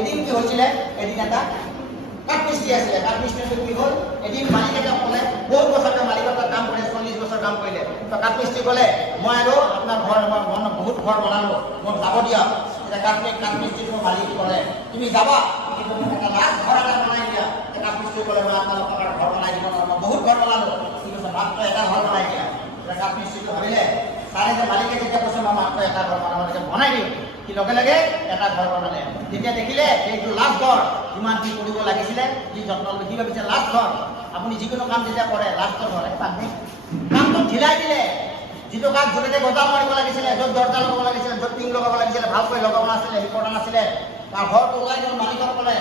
এদিন কি হৈছিলে এদিন এটা কাঠমিস্ত্ৰী আছিলে কাঠমিস্ত্ৰীটো কি হ'ল এদিন মালিকে ক'লে বহুত বছৰ মালিকৰ তাত কাম কৰে 40 বছৰ কাম কৰিলে তো কাঠমিস্ত্ৰী ক'লে মই আৰু আপোনাৰ ঘৰ বহুত ঘৰ বনালো মোক যাব দিয়ক তেতিয়া কাঠমিস্ত্ৰীটো মালিক ক'লে তুমি যাবা কিন্তু মোক এটা লাষ্ট ঘৰ এটা বনাই দিয়া কাঠমিস্ত্ৰী ক'লে মই আপোনালোকৰ ঘৰ বনাই দিব মই বহুত ঘৰ বনালো ঠিক আছে মাত্ৰ এটা ঘৰ বনাই দিয়া কাঠমিস্ত্ৰীটো ভাবিলে তাৰে যে মালিকে যেতিয়া কৈছে মই মাত্ৰ এটা ঘৰ বনাই দিম কি লগে লগে এটা ঘৰ বনালে যেতিয়া দেখিলে এইটো লাষ্ট ঘৰ ইমান কি কৰিব লাগিছিলে যি যত্ন ল'ব কি ভাবিছে লাষ্ট ঘৰ আপুনি যিকোনো কাম যেতিয়া কৰে লাষ্টৰ ঘৰ কামটো ঢিলাই দিলে যিটো কাম জোৰেৰে গজা মাৰিব লাগিছিলে য'ত দৰজা লগাব লাগিছিলে য'ত টিং লগাব লাগিছিলে ভালকৈ লগাব নাছিলে শিকৰা নাছিলে তাৰ ঘৰটো ওলাই গ'ল মালিকক ক'লে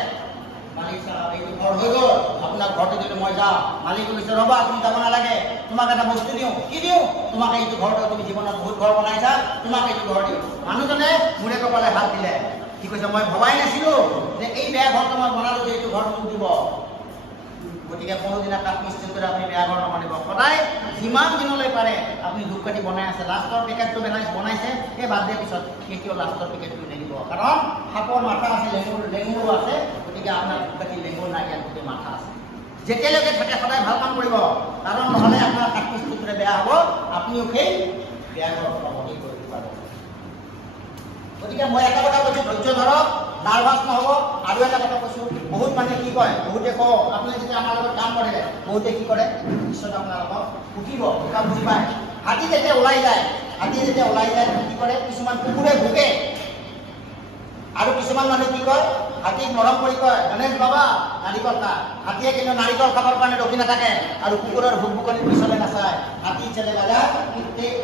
মালিক চাহাব এইটো ঘৰ হৈ গ'ল আপোনাৰ ঘৰটো যদি মই যাওঁ মালিক কৈছে ৰ'বা তুমি যাব নালাগে তোমাক এটা বস্তু দিওঁ কি দিওঁ তোমাক এইটো ঘৰটো তুমি জীৱনত বহুত ঘৰ বনাইছা তোমাক এইটো ঘৰ দিওঁ মানুহজনে মূৰে কপালে হাত দিলে কি কৈছে মই ভবাই নাছিলো যে এই বেয়া ঘৰটো মই বনালো যে এইটো ঘৰ মোক দিব গতিকে কোনোদিনা কাঠমিস্ত্ৰী কৰি আপুনি বেয়া ঘৰ নবনাব সদায় যিমান দিনলৈ পাৰে আপুনি ধূপ কাঠি বনাই আছে লাষ্টৰ পেকেটটো বনাইছে সেই বাদ দিয়াৰ পিছত কেতিয়াও লাষ্টৰ পেকেটটো নিদিব কাৰণ সাপৰ মাথা আছে লেঙুৰো আছে গতিকে আপোনাৰ ধূপ কাঠি লেঙুৰ নাই ইয়াত গোটেই মাথা আছে যেতিয়ালৈকে থাকে সদায় ভাল কাম কৰিব কাৰণ নহ'লে আপোনাৰ কাঠমিস্ত্ৰী কৰি বেয়া হ'ব আপুনিও সেই বেয়া ঘৰ বনাব গতিকে মই এটা কথা কৈছোঁ ধৈৰ্য ধৰক নাৰ্ভাছ নহ'ব আৰু এটা কথা কৈছোঁ বহুত মানুহে কি কয় বহুতে কওক আপুনি যেতিয়া আমাৰ লগত কাম কৰে বহুতে কি কৰে পিছত আপোনালোকক উঠিব কথা বুজি পায় হাতী যেতিয়া ওলাই যায় কি কৰে কিছুমান কুকুৰে ভোকে আৰু কিছুমান মানুহে কি কয় হাতীক মৰম কৰি কয় গণেশ বাবা নাৰিকল খা হাতীয়ে কিন্তু নাৰিকল খাবৰ কাৰণে ৰখি নাথাকে আৰু কুকুৰৰ ভোক ভোকনি পিছলৈ নাচায় হাতী চেলে বাজা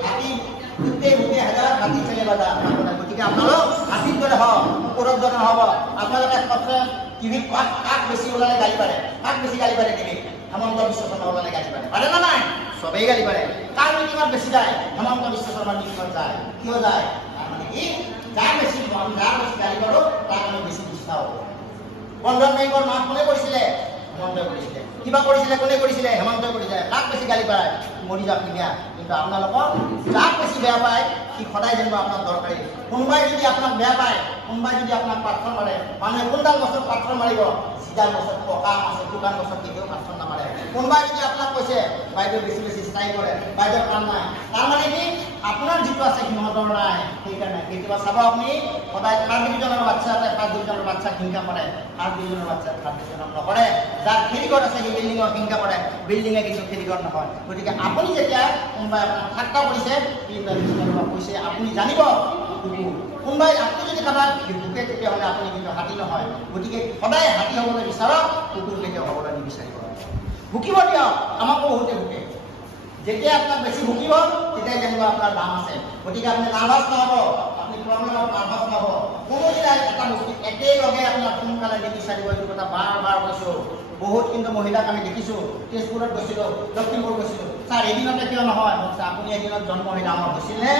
হাতী কুত্তে ভোকে হাজাৰ হাতী চেলে বাজা গতিকে আপোনালোক হাতীৰ দৰে হওক কুকুৰৰ দৰে নহ'ব আপোনালোকে টিভিত কাক বেছি ওলালে গালি পাৰে কাক বেছি গালি পাৰে টিভিত হেমন্ত বিশ্ব শৰ্মা ওলালে গালি পাৰে না নাই চবেই গালি পাৰে কাৰ মিটিঙত বেছি যায় হেমন্ত বিশ্ব শৰ্মাৰ মিটিঙত যায় কিয় যায় তাৰমানে কি যাৰ বেছি গালি কৰোঁ তাক আমি বেছি বিশ্বাস হ'ব বন্ধন বেংকৰ মাত কোনে কৰিছিলে হেমন্তই কৰিছিলে কিবা কৰিছিলে কোনে কৰিছিলে হেমন্তই কৰিছিলে কাক বেছি গালি পাৰে মৰি যাওক ধুনীয়া কিন্তু আপোনালোকক যাক বেছি বেয়া পায় সি সদায় যেনিবা আপোনাক দৰকাৰী কোনোবাই যদি আপোনাক বেয়া পায় কোনোবাই যদি আপোনাক পাথৰ মাৰে মানুহে কোনডাল গছত পাথৰ মাৰিব যিডাল গছত পকা আছে শুকান গছত কেতিয়াও পাথৰ নামাৰে কোনোবাই যদি আপোনাক কৈছে বাইদেউ বেছি বেছি চিনাই কৰে বাইদেউৰ কাম নাই তাৰমানে কি আপোনাৰ যিটো আছে সিহঁতৰ নাই সেইকাৰণে কেতিয়াবা চাব আপুনি সদায় ফাৰ্ষ্ট ডিভিজনৰ বাচ্চা এটাই ফাৰ্ষ্ট ডিভিজনৰ বাচ্চাক হিংসা কৰে ফাৰ্ষ্ট ডিভিজনৰ বাচ্চাই ফাৰ্ষ্ট ডিভিজনক নকৰে যাৰ খেলিঘৰ আছে সেই বিল্ডিঙক হিংসা কৰে বিল্ডিঙে কিন্তু খেলিঘৰ নহয় গতিকে আপুনি যেতিয়া কোনোবাই আপোনাক ঠাট্টা কৰিছে কৈছে আপুনি জানিব কোনোবাই আপুনি যদি কাৰোবাক ভোকে তেতিয়াহ'লে আপুনি কিন্তু হাতী নহয় গতিকে সদায় হাতী হ'বলৈ বিচাৰক কুকুৰ কেতিয়াও হ'বলৈ নিবিচাৰিব ভুকিব দিয়ক আমাকো বহুতে ভুকে যেতিয়া আপোনাক বেছি ভুকিব তেতিয়াই জানিব আপোনাৰ দাম আছে গতিকে আপুনি নাৰ্ভাছ নহ'ব আপুনি প্ৰব্লেমত নাৰ্ভাছ নহ'ব কোনোদিনা এটা বস্তু একেলগে আপোনাক সোনকালে নিবিচাৰিব এইটো কথা বাৰ বাৰ কৈছোঁ বহুত কিন্তু মহিলাক আমি দেখিছোঁ তেজপুৰত গৈছিলোঁ লখিমপুৰ গৈছিলোঁ ছাৰ এদিনতে কিয় নহয় আপুনি এদিনত জন্ম হৈ ডাঙৰ হৈছিলনে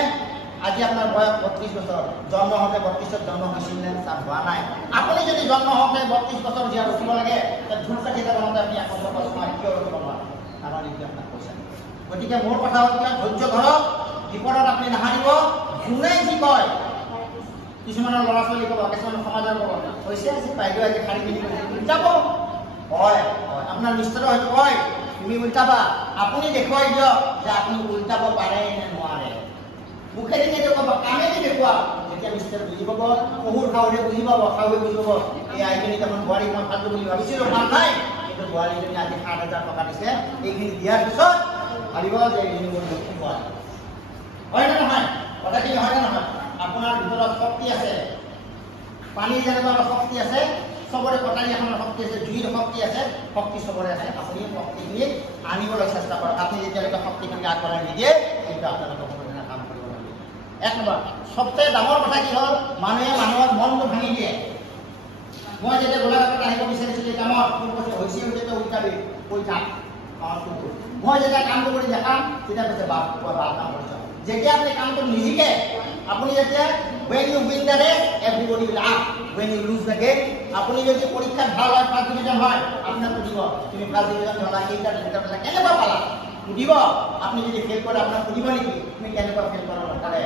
আজি আপোনাৰ বয়স 32 বছৰ জন্ম হওঁতে 32ত জন্ম হৈছিল নে তাত হোৱা নাই আপুনি যদি জন্ম হওঁতে 32 বছৰ জীয়াই ৰখিব লাগে ধূপ কাঠি এটা বনাওঁতে আপুনি 100 বছৰ কিয় ৰখিব নোৱাৰে কাৰণ এতিয়া আপোনাক কৈছে গতিকে মোৰ কথা হ'ল ধৈৰ্য ধৰক বিপদত আপুনি নাহাৰিব যোনে যি কয় কিছুমানৰ ল'ৰা ছোৱালী ক'ব কিছুমানৰ সমাজৰ ক'ব হৈছে আজি বাইদেউ আজি শাৰী পিন্ধি উল্টাব হয় আপোনাৰ নিশ্চয় হয়তো কয় তুমি উল্টাবা আপুনি দেখুৱাই দিয়ক যে আপুনি উল্টাব পাৰে নে নোৱাৰে মুখেদি নেদেখুৱাব কামেদি দেখুৱা যেতিয়া নিশ্চয় বুজি পাব শহুৰ শাহুৰে বুজি পাব শাহুৱে বুজি পাব এই আইজনী দেখোন বোৱাৰীক মই খালো বুলি ভাবিছিলোঁ কাম নাই কিন্তু বোৱাৰীজনী আজি 7,000 টকা দিছে এইখিনি দিয়াৰ পিছত ভাবিব যে এইজনী মোৰ লক্ষ্মী বোৱাৰী হয় নে নহয় কথাখিনি হয় নে নহয় আপোনাৰ ভিতৰত শক্তি আছে পানীৰ যেনেকুৱা শক্তি আছে চবৰে কটাৰী এখনৰ শক্তি আছে জুইৰ শক্তি আছে শক্তি চবৰে আছে আপুনি শক্তিখিনি আনিবলৈ চেষ্টা কৰক আপুনি যেতিয়ালৈকে শক্তিখিনি আগবঢ়াই নিদিয়ে কিন্তু আপোনালোকে কোনোদিনা কাম কৰিব নোৱাৰিব এক নম্বৰ সবচেয়ে ডাঙৰ কথা কি হ'ল মানুহে মানুহৰ মনটো ভাঙি দিয়ে মই যেতিয়া গোলাঘাটত আহিব বিচাৰিছিলোঁ এই কামত মোক কৈছে হৈছে উল্টাবি কৈ থাক মই যেতিয়া কামটো কৰি দেখাম তেতিয়া কৈছে বাপ কাম কৰিছ যেতিয়া আপুনি কামটো নিজিকে আপুনি যেতিয়া when you win the race everybody will ask when you lose the game আপুনি যদি পৰীক্ষাত ভাল হয় ফাৰ্ষ্ট ডিভিজন হয় আপোনাক সুধিব তুমি ফাৰ্ষ্ট ডিভিজন হ'লা এইটা কেনেকুৱা পালা সুধিব আপুনি যদি ফেল কৰে আপোনাক সুধিব নেকি তুমি কেনেকুৱা ফেল কৰা নকৰে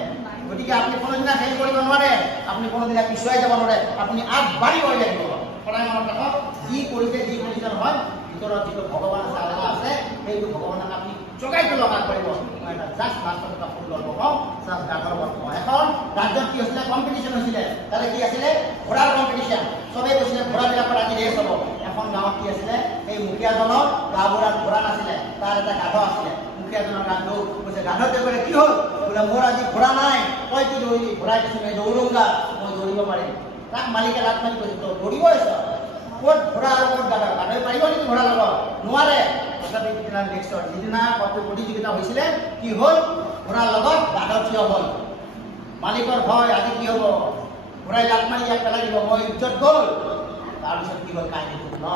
গতিকে আপুনি কোনোদিনা ফেইল কৰিব নোৱাৰে, আপুনি কোনোদিনা পিছুৱাই যাব নোৱাৰে, আপুনি আগবাঢ়িবই লাগিব। সদায় মনত ৰাখক, যি কৰিছে যি কৰিছে নহয়, ভিতৰত যিটো ভগৱান আছে, আল্লাহ আছে, সেইটো ভগৱানক আপুনি জগাই তোলক আগবাঢ়িব। মই এটা জাষ্ট লাষ্টত এটা ফুল গল্প কওঁ, জাষ্ট গানৰ গল্প কওঁ। এখন ৰাজ্যত কি হৈছিলে, কম্পিটিশ্যন হৈছিলে। তাতে কি আছিলে, ঘোঁৰাৰ কম্পিটিশ্যন। চবেই কৈছিলে ঘোঁৰাবিলাকৰ আজি ৰেচ হ'ব। এখন গাঁৱত কি আছিলে, সেই মুখীয়াজনৰ গাঁওবুঢ়াৰ ঘোঁৰা নাছিলে, তাৰ এটা গাধ আছিলে। মুখীয়াজনৰ গাধটো কৈছে, গাধতে বোলে কি হ'ল, বোলে মোৰ আজি ঘোঁৰা নাই, তই কি দৌৰিবি? ঘোঁৰাই কৈছে, মই দৌৰোংগা, মই দৌৰিব পাৰিম। তাক মালিকে লাত মাৰি কৈছে, তই দৌৰিব আহিছ? ক'ত ঘোঁৰা আৰু ক'ত গাধ? গাধই পাৰিব নেকি ঘোঁৰাৰ লগত? নোৱাৰে। তথাপি নেক্সট যিদিনা প্ৰতিযোগিতা হৈছিলে, কি হ'ল, ঘোঁৰাৰ লগত গাধ থিয় হ'ল। মালিকৰ ভয়, আজি কি হ'ব, ঘোঁৰাই লাত মাৰি ইয়াক পেলাই দিব, মই ইজ্জত গ'ল। তাৰপিছত কি হ'ল কাহিনীটো ন?